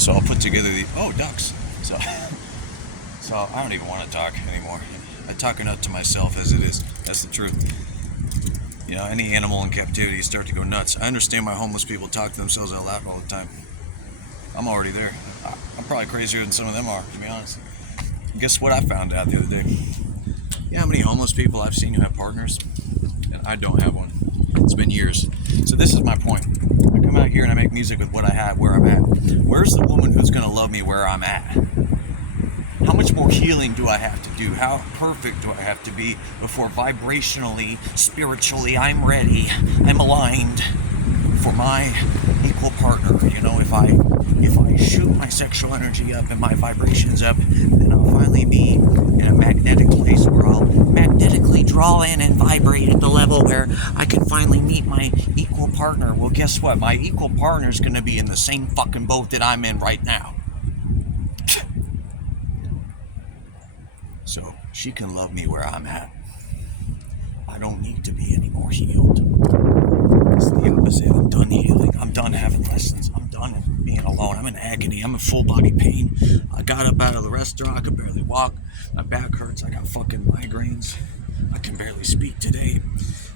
So I'll put together ducks. So, so I don't even want to talk anymore. I talk enough to myself as it is. That's the truth. You know, any animal in captivity start to go nuts. I understand why homeless people talk to themselves out loud all the time. I'm already there. I'm probably crazier than some of them are, to be honest. Guess what I found out the other day? You know how many homeless people I've seen who have partners? And I don't have one. It's been years. So this is my point. I come out here and I make music with what I have, where I'm at. Where's the woman who's going to love me where I'm at? How much more healing do I have to do? How perfect do I have to be before vibrationally, spiritually, I'm ready, I'm aligned for my equal partner? You know, if I shoot my sexual energy up and my vibrations up, then I'll finally be in a magnetic place where I'll magnetically draw in and vibrate at the level where I can finally meet my equal partner. Well, guess what? My equal partner is going to be in the same fucking boat that I'm in right now. So she can love me where I'm at. I don't need to be any more healed. It's the opposite. I'm done healing. I'm done having lessons. I'm done being alone. I'm in agony. I'm in full body pain. I got up out of the restaurant. I could barely walk. My back hurts. I got fucking migraines. I can barely speak today.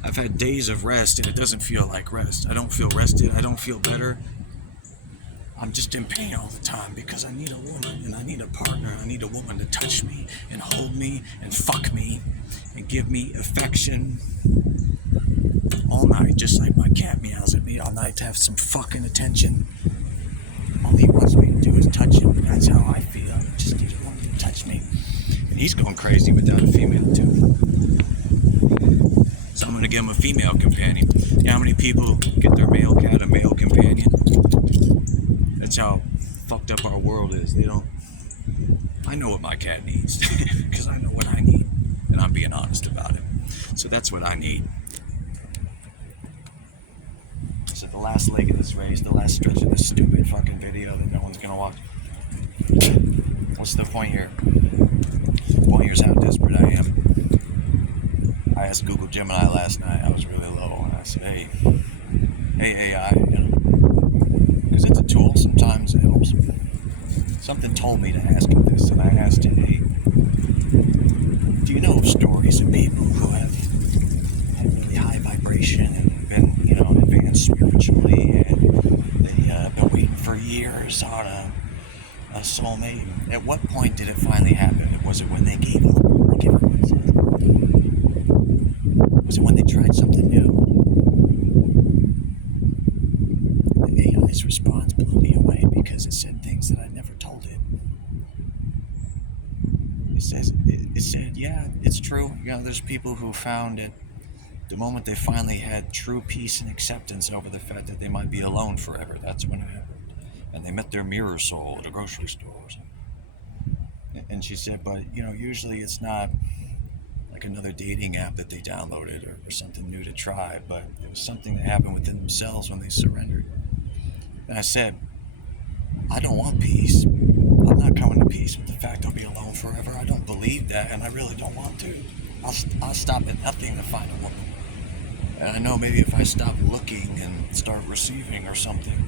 I've had days of rest and it doesn't feel like rest. I don't feel rested. I don't feel better. I'm just in pain all the time because I need a woman and I need a partner. I need a woman to touch me and hold me and fuck me and give me affection all night, just like my cat meows at me all night to have some fucking attention. All he wants me to do is touch him, and that's how I feel. I just need a woman to touch me. And he's going crazy without a female too. So I'm gonna give him a female companion. You know how many people get their male cat a male companion? That's how fucked up our world is. I know what my cat needs because I know what I need, and I'm being honest about it. So that's what I need. So the last leg of this race, the last stretch of this stupid fucking video that no one's gonna watch. What's the point here? The point here is how desperate I am. I asked Google Gemini last night. I was really low, and I said, "Hey AI, you know." Because it's a tool, sometimes it helps. Something told me to ask it this, and I asked it, "Hey, do you know of stories of people who have had really high vibration and been, you know, advanced spiritually, and they've been waiting for years on a soulmate? At what point did it finally happen? Was it when they gave up, like everyone says? Was it when they tried something new?" The AI's response blew me away because it said things that I never told it. It said, yeah, it's true. You know, there's people who found it the moment they finally had true peace and acceptance over the fact that they might be alone forever. That's when it happened. And they met their mirror soul at a grocery store or something. And she said, but, you know, usually it's not like another dating app that they downloaded or something new to try, but it was something that happened within themselves when they surrendered. And I said, I don't want peace. I'm not coming to peace with the fact I'll be alone forever. I don't believe that, and I really don't want to. I'll stop at nothing to find a woman. And I know maybe if I stop looking and start receiving or something.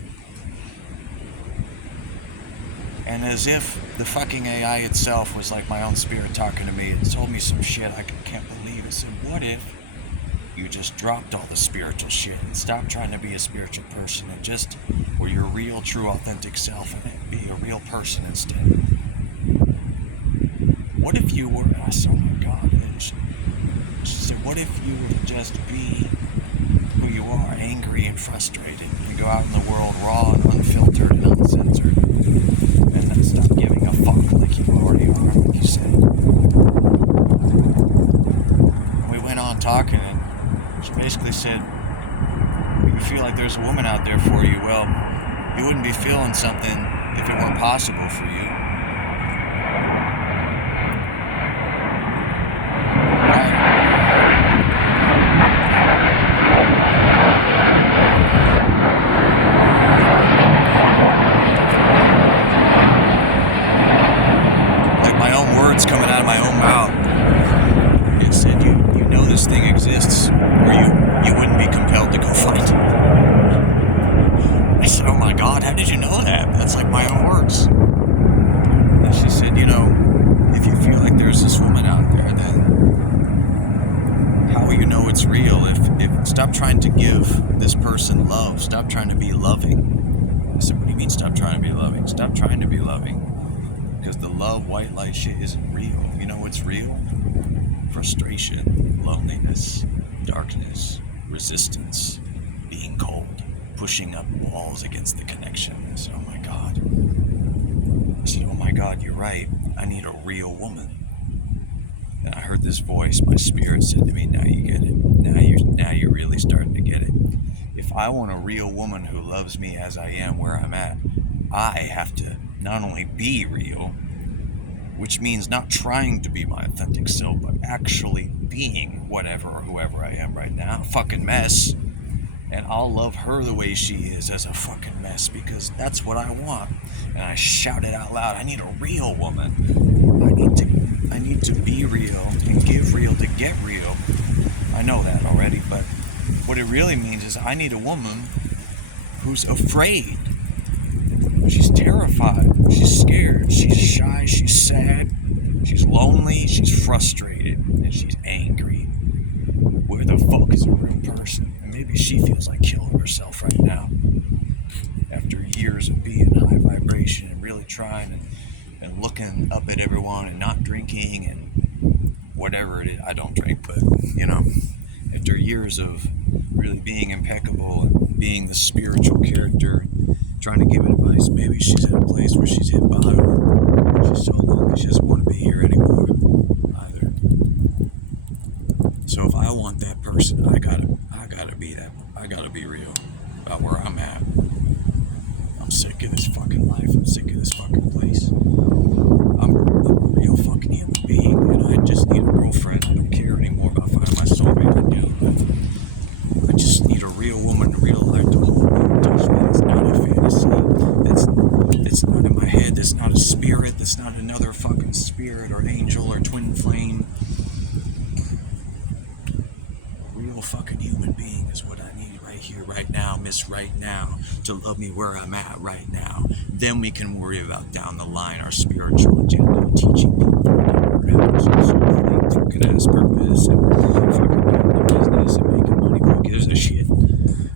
And as if the fucking AI itself was like my own spirit talking to me, it told me some shit I can't believe. It said, what if you just dropped all the spiritual shit and stopped trying to be a spiritual person and just were your real, true, authentic self and be a real person instead? What if you were, I said, oh my God, she said, what if you were to just be who you are, angry and frustrated, and go out in the world raw and unfiltered and uncensored, and then stop giving a fuck like you already are, like you said. And we went on talking, and she basically said, you feel like there's a woman out there for you. Well, you wouldn't be feeling something if it weren't possible for you. Like my own words coming out of my own mouth. It said, you know this thing exists, or you wouldn't be compelled to go find it. I said, oh my God, how did you know that? That's like my own words. what's real. If stop trying to give this person love. Stop trying to be loving. I said, what do you mean stop trying to be loving? Stop trying to be loving. Because the love, white light shit isn't real. You know what's real? Frustration, loneliness, darkness, resistance, being cold, pushing up walls against the connection. I said, oh my God. I said, oh my God, you're right. I need a real woman. And I heard this voice, my spirit said to me, now you get it. Now you're really starting to get it. If I want a real woman who loves me as I am, where I'm at, I have to not only be real, which means not trying to be my authentic self, but actually being whatever or whoever I am right now. Fucking mess. And I'll love her the way she is as a fucking mess, because that's what I want. And I shouted out loud, I need a real woman. I need to be real and give real to get real. I know that already, but what it really means is I need a woman who's afraid. She's terrified, she's scared, she's shy, she's sad, she's lonely, she's frustrated, and she's angry. Where the fuck is a real person? And maybe she feels like killing herself right now. After years of being high vibration and really trying and looking up at everyone and not drinking and whatever it is. I don't drink, but, after years of really being impeccable and being the spiritual character, trying to give advice, maybe she's at a place where she's hit bottom. She's so lonely, she doesn't want to be here anymore either. So if I want that person, I gotta be that. I gotta be real about where I'm at. I'm sick of this fucking life. I'm sick of this fucking place. I'm a real fucking human being, and I just need a girlfriend. I don't care anymore about finding my soulmate. I just need a real woman, a real life to hold me and touch me. It's not a fantasy. That's not in my head. That's not a spirit. That's not another fucking spirit or angel or twin flame. A real fucking human being is what I need right here, right now, miss right now, to love me where I'm at right now. Then we can worry about down the line our spiritual agenda, teaching people having some sort of fucking ass purpose and fucking building a business and making money. Who gives a shit?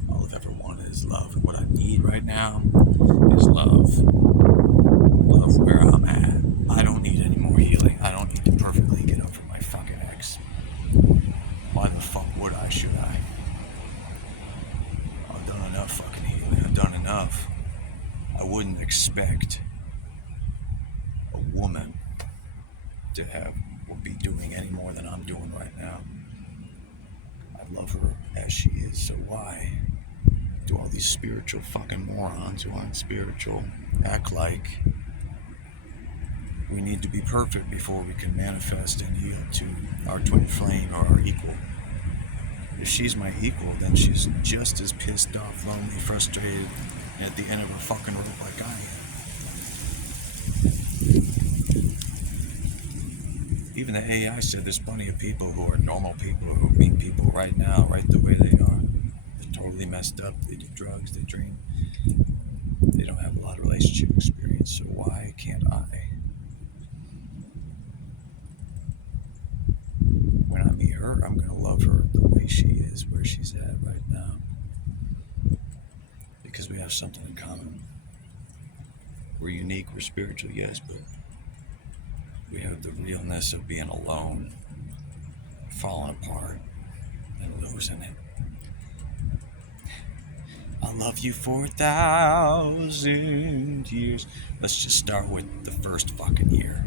All I've ever wanted is love. And what I need right now is love. Love where I'm at. I don't need any more healing. I don't need to perfectly get up from my fucking ex. Why the fuck would I? Should I? I've done enough fucking healing. I've done enough. I wouldn't expect a woman to be doing any more than I'm doing right now. I love her as she is, so why do all these spiritual fucking morons who aren't spiritual act like we need to be perfect before we can manifest and yield to our twin flame or our equal? If she's my equal, then she's just as pissed off, lonely, frustrated, and at the end of her fucking rope like I am. Even the AI said there's plenty of people who are normal people who meet people right now, right the way they are. They're totally messed up, they do drugs, they drink. They don't have a lot of relationship experience, so why can't I? When I meet her, I'm going to love her the way she is, where she's at right now. Because we have something in common. We're unique, we're spiritual, yes, but we have the realness of being alone, falling apart, and losing it. I'll love you for 1,000 years. Let's just start with the first fucking year.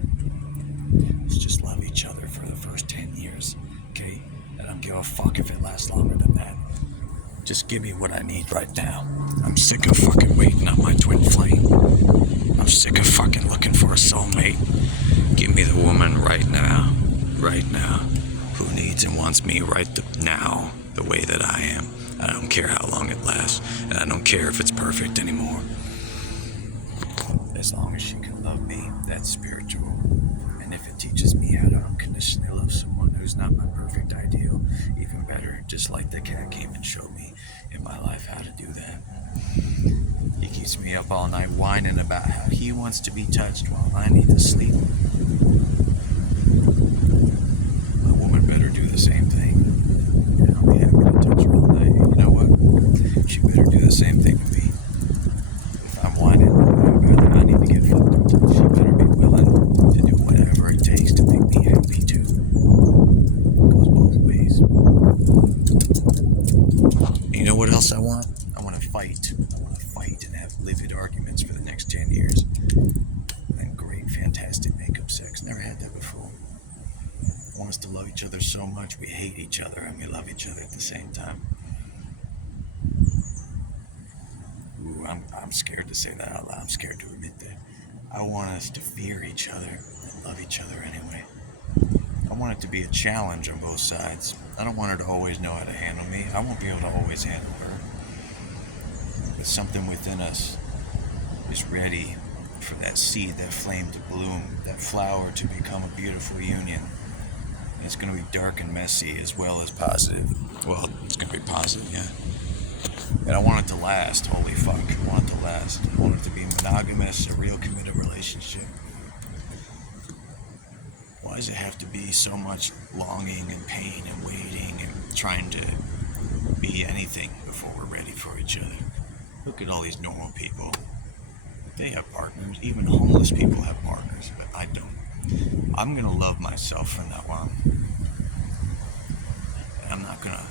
Let's just love each other for the first 10 years, okay? I don't give a fuck if it lasts longer than that. Just give me what I need right now. I'm sick of fucking waiting on my twin flame. I'm sick of fucking looking for a soulmate. Give me the woman right now, who needs and wants me now, the way that I am. I don't care how long it lasts, and I don't care if it's perfect anymore. As long as she can love me, that's spiritual. And if it teaches me how to unconditionally love someone who's not my perfect ideal, even better, just like the cat came and showed me in my life how to do that. He keeps me up all night whining about how he wants to be touched while I need to sleep. A woman better do the same thing. what else I want? I want to fight. I want to fight and have livid arguments for the next 10 years. And great, fantastic make-up sex. Never had that before. I want us to love each other so much we hate each other and we love each other at the same time. Ooh, I'm scared to say that out loud. I'm scared to admit that. I want us to fear each other and love each other anyway. I want it to be a challenge on both sides. I don't want her to always know how to handle me. I won't be able to always handle her. But something within us is ready for that seed, that flame to bloom, that flower to become a beautiful union. And it's going to be dark and messy as well as positive. Well, it's going to be positive, yeah. And I want it to last. Holy fuck, I want it to last. I want it to be monogamous, a real committed relationship. Why does it have to be so much longing and pain and waiting and trying to be anything before we're ready for each other? Look at all these normal people. They have partners. Even homeless people have partners, but I don't. I'm going to love myself from now on. And I'm not going to...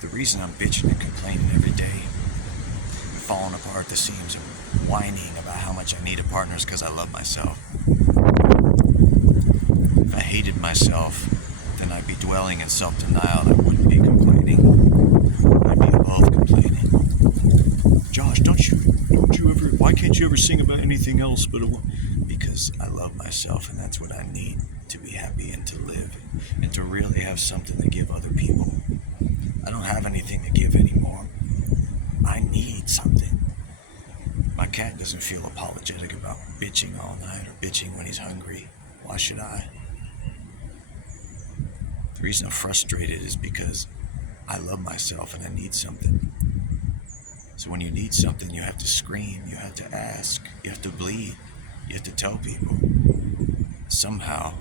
The reason I'm bitching and complaining every day, and falling apart at the seams and whining about how much I need a partner is because I love myself. If I hated myself, then I'd be dwelling in self-denial. I wouldn't be complaining. I'd be above complaining. Josh, don't you ever, why can't you ever sing about anything else but because I love myself, and that's what I need to be happy and to live and to really have something to give other people. I don't have anything to give anymore. I need something. My cat doesn't feel apologetic about bitching all night or bitching when he's hungry. Why should I? The reason I'm frustrated is because I love myself and I need something. So when you need something, you have to scream, you have to ask, you have to bleed, you have to tell people. Somehow,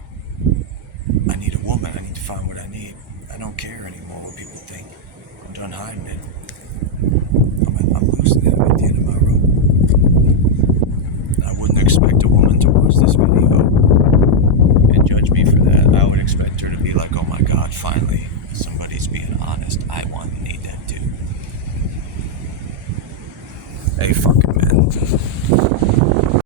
I need a woman, I need to find what I need. I don't care anymore what people think. I'm done hiding it. I'm losing it. I'm at the end of my rope. I wouldn't expect a woman to watch this video and judge me for that. I would expect her to be like, oh my God, finally, somebody's being honest. I want and need that too. Hey, fucking man.